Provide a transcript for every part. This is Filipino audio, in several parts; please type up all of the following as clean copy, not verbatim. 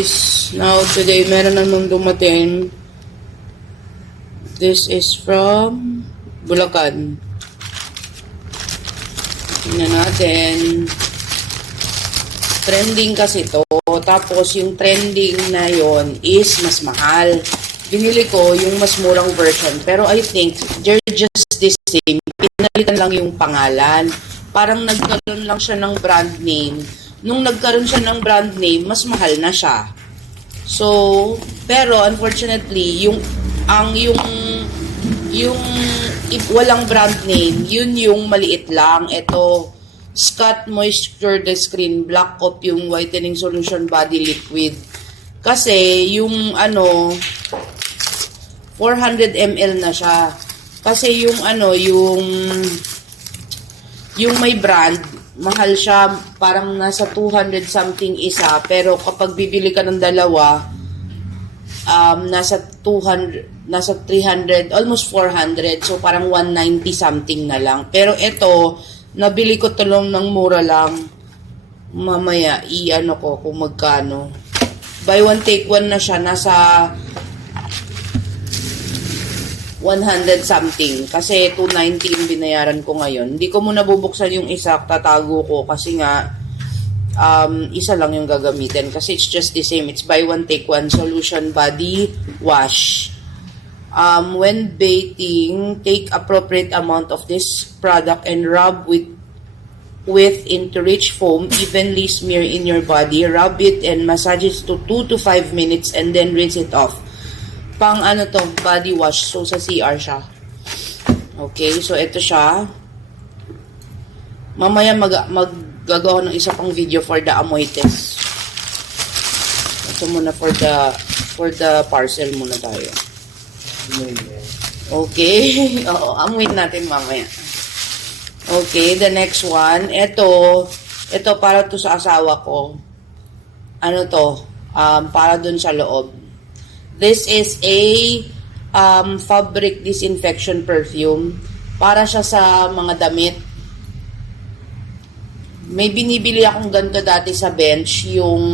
guys, now today meron namang dumating. This is from Bulacan. Tingnan natin. Trending kasi to. Tapos yung trending na yon is mas mahal. Binili ko yung mas murang version. Pero I think they're just the same. Pinalitan lang yung pangalan. Parang nagkaroon lang siya ng brand name. Nung nagkaroon siya ng brand name, mas mahal na siya. So, pero unfortunately, yung walang brand name, yun yung maliit lang. Ito, Scott Moisture The Screen Black Cop yung whitening solution body liquid. Kasi yung 400 ml na siya. Kasi yung may brand, mahal siya, parang nasa 200 something isa, pero kapag bibili ka ng dalawa, nasa 300, almost 400, so parang 190 something na lang. Pero ito, nabili ko tulong ng mura lang. Mamaya, ko kung magkano. Buy one, take one na siya, nasa 100 something. Kasi 290 yung binayaran ko ngayon. Hindi ko muna bubuksan yung isa, tatago ko kasi nga isa lang yung gagamitin. Kasi it's just the same. It's buy one, take one solution body wash. When bathing, take appropriate amount of this product and rub with into rich foam, evenly smear in your body. Rub it and massage it to 2 to 5 minutes and then rinse it off. Pang body wash. So, sa CR siya. Okay, so ito siya. Mamaya maggagawa ng isa pang video for the amoy test. Ito muna for the parcel muna tayo. Okay. Oo, amoy natin mamaya. Okay, the next one. Ito para to sa asawa ko. Para dun sa loob. This is a fabric disinfection perfume. Para siya sa mga damit. May binibili akong ganito dati sa bench. Yung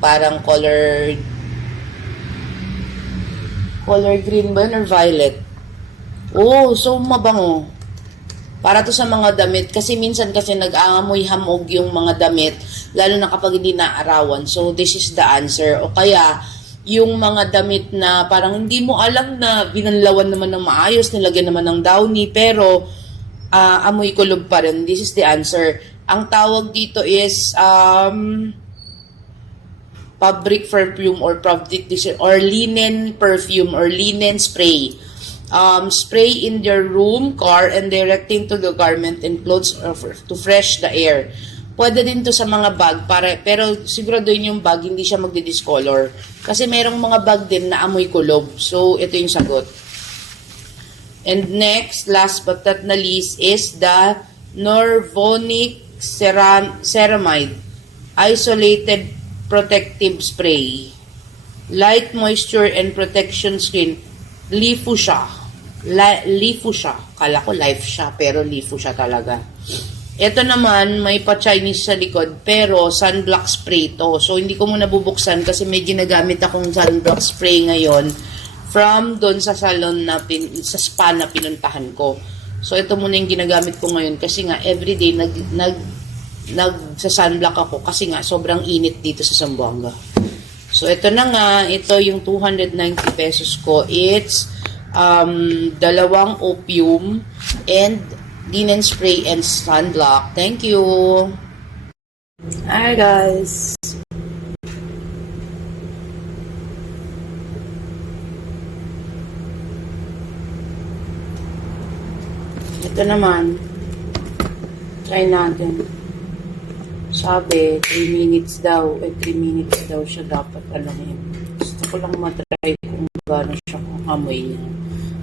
parang color green ba or violet. Oh, so mabango. Para to sa mga damit. Kasi minsan kasi nag-aamoy hamog yung mga damit. Lalo na kapag hindi naarawan. So this is the answer. O kaya yung mga damit na parang hindi mo alam na binanlawan naman ng maayos, nilagyan naman ng downy, pero amoy kulob pa rin. This is the answer. Ang tawag dito is fabric perfume or linen perfume or linen spray. Spray in your room, car, and directing to the garment and clothes to fresh the air. Pwede din to sa mga bag, pero siguraduhin yung bag, hindi siya magdi-discolor. Kasi merong mga bag din na amoy kulob. So, ito yung sagot. And next, last but not the least, is the Norvonic Ceramide Isolated Protective Spray. Light moisture and protection screen. Lifu siya. Kala ko life siya, pero lifu siya talaga. Ito naman, may pa-Chinese sa likod, pero sunblock spray to. So, hindi ko muna bubuksan kasi may ginagamit akong sunblock spray ngayon from doon sa salon sa spa na pinuntahan ko. So, ito muna yung ginagamit ko ngayon kasi nga everyday nagsa-sunblock ako kasi nga sobrang init dito sa Zamboanga. So, ito na nga, ito yung 290 pesos ko. It's dalawang opium and linen spray and sunblock. Thank you. Hi guys. Ito naman. Try natin. Sabi, 3 minutes daw. 3 minutes daw siya dapat alamin. Gusto ko lang matry kung gano'n siya kung amoy niya.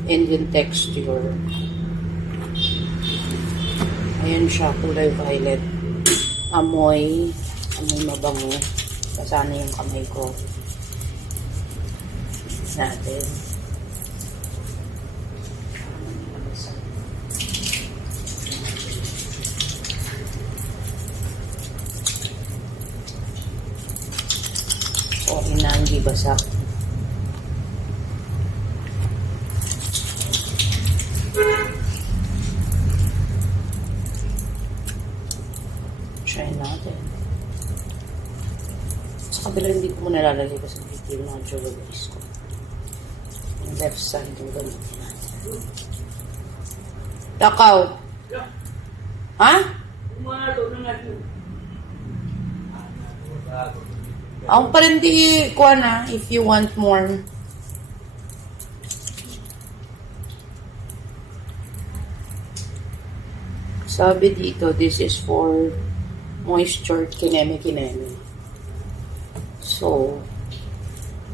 And yung texture. Ayan siya, kulay violet. Amoy mabango. Basa na yung kamay ko. Natin. Okay na. basa. Try natin. Sa kabila hindi ko muna lalagay kasi hindi yung mga jewelries ko. Yung left side yung gamitin natin. Takaw! Ha? Ako pa rin di kuha na if you want more. Sabi dito, this is for moisture kineme-kineme. So,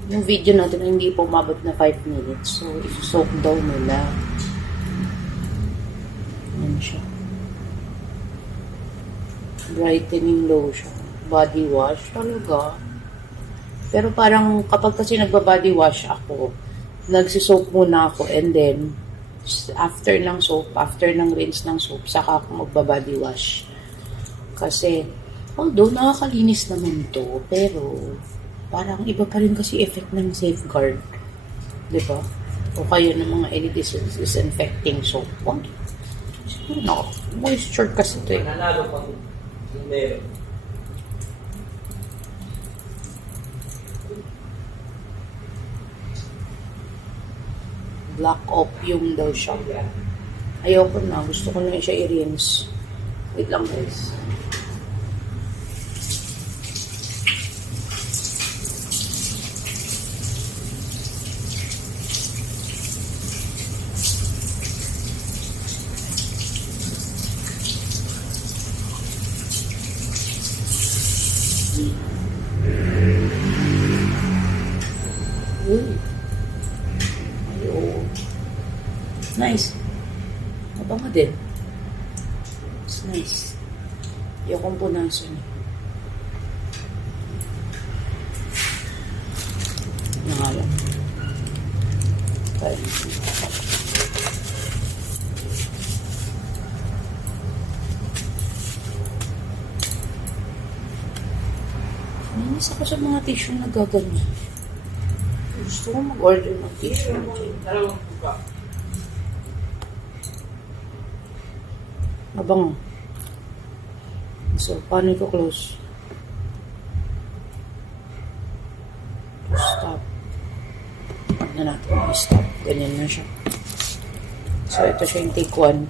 yung video natin hindi po umabot na 5 minutes. So, i-soak daw nila. Yan siya. Brightening lotion. Body wash. Talaga. Pero parang kapag kasi nagba-body wash ako, nagsisoak muna ako and then after ng soap, after ng rinse ng soap, saka ako magba-body wash. Kasi, although nakakalinis naman to, pero parang iba pa rin kasi effect ng safeguard. Diba? O kaya ng mga any disinfecting soap. No, moisture kasi ito eh. Nanalo pa meron. Black opium daw siya. Ayoko na. Gusto ko na siya i-rinse. Wait lang guys. Uy. Nice. Mabango din. It's nice. Yung punasan niya. Nangalan. Okay. Nainis ako sa mga tissue na gaganyan. Gusto ko mag-order ng tissue. Mabango. So, paano ko close? Stop. Huwag na natin i-stop. Ganyan na siya. So, ito siya yung take 1.